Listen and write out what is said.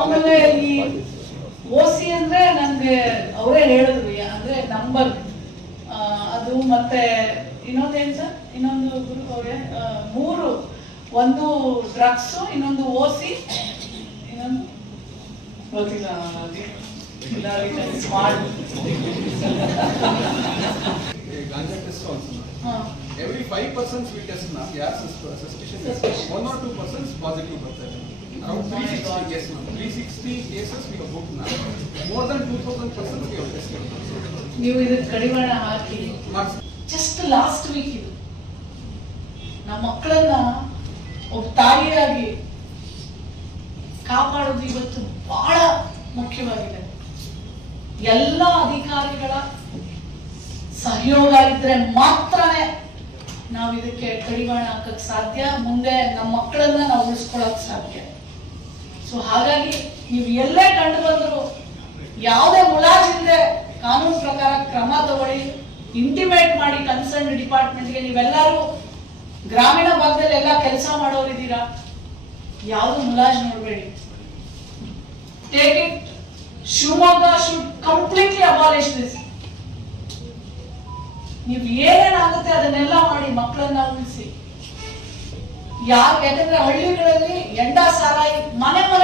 ಆಮೇಲೆ ಈ ಓಸಿ ಅಂದ್ರೆ ನನ್ಗೆ ಅವರೇ ಹೇಳಿದ್ರು ಅಂದ್ರೆ ನಂಬರ್. ಅದು ಮತ್ತೆ ಇನ್ನೊಂದೇನ್ ಸರ್? ಇನ್ನೊಂದು ಗುರು ಅವ್ರೆ? ಮೂರು. ಒಂದು ಡ್ರಗ್ಸ್ ಇನ್ನೊಂದು ಓಸಿ ಇನ್ನೊಂದು ಗೊತ್ತಿಲ್ಲ smart we test now, yeah, sus- suspicion, Suspicion. one or two persons ಬರ್ತಾರೆ. Around My three God. sixty, yes ma'am, three sixty cases we have booked now. More than two thousand persons we have tested. ನೀವು ಇದಕ್ಕೆ ಕಡಿವಾಣ ಹಾಕಿ just last week ಇದು ನಮ್ಮ ಮಕ್ಕಳನ್ನ ಒಬ್ಬ ತಾಯಿಯಾಗಿ ಕಾಪಾಡೋದು ಇವತ್ತು ಬಹಳ ಮುಖ್ಯವಾಗಿದೆ ಎಲ್ಲ ಅಧಿಕಾರಿಗಳ ಸಹಯೋಗ ಇದ್ರೆ ಮಾತ್ರನೇ ನಾವು ಇದಕ್ಕೆ ಕಡಿವಾಣ ಹಾಕಕ್ ಸಾಧ್ಯ ಮುಂದೆ ನಮ್ಮ ಮಕ್ಕಳನ್ನ ನಾವು ಉಳಿಸ್ಕೊಳಕ್ ಸಾಧ್ಯ ಸೊ ಹಾಗಾಗಿ ನೀವು ಎಲ್ಲೇ ಕಂಡು ಬಂದರು ಯಾವುದೇ ಮುಲಾಜಿಲ್ಲದೆ ಕಾನೂನು ಪ್ರಕಾರ ಕ್ರಮ ತಗೊಳ್ಳಿ ಇಂಟಿಮೇಟ್ ಮಾಡಿ ಕನ್ಸರ್ನ್ ಡಿಪಾರ್ಟ್ಮೆಂಟ್ಗೆ ನೀವೆಲ್ಲರೂ ಗ್ರಾಮೀಣ ಭಾಗದಲ್ಲಿ ಎಲ್ಲ ಕೆಲಸ ಮಾಡೋರಿದ್ದೀರಾ ಯಾವುದು ಮುಲಾಜ್ ನೋಡಬೇಡಿ. Take it Shivamogga should completely abolish this ನೀವು ಏನೇನಾಗುತ್ತೆ ಅದನ್ನೆಲ್ಲ ಮಾಡಿ ಮಕ್ಕಳನ್ನ ಉಳಿಸಿ. ಯಾಕೆ ಯಾಕಂದ್ರೆ ಹಳ್ಳಿಗಳಲ್ಲಿ ಎಂಡ ಸಾರಾಯಿ ಮನೆ ತಂದು